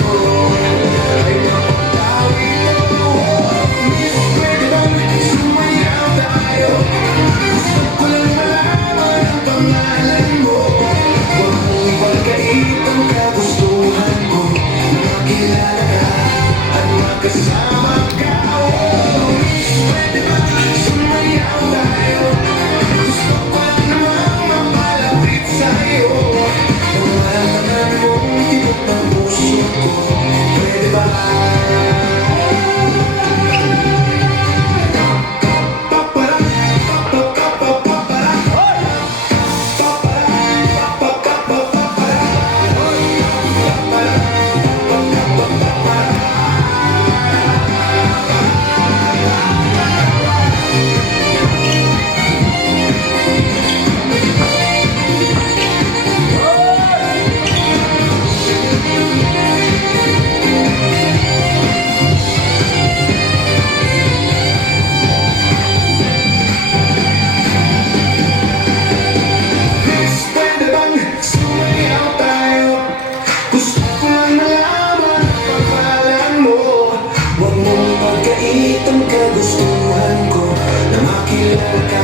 ko ay mapagdawi mo. Miss, pwede bang sumayaw tayo? Gusto ko lang malaman ang pangalan mo. Huwag mong ipagkait ang kagustuhan ko na makilala ka at makasama ka. Oh, miss, pwede bang sumayaw tayo? Gusto ko lang namang mapalapit sa'yo. Nawalan mong tibok ng puso ko. Pwede ba? Miss, pwede bang sumayaw tayo? Gusto ko lang malaman ang pangalan mo. Huwag mong pagkait ang kagustuhan ko na makilala ka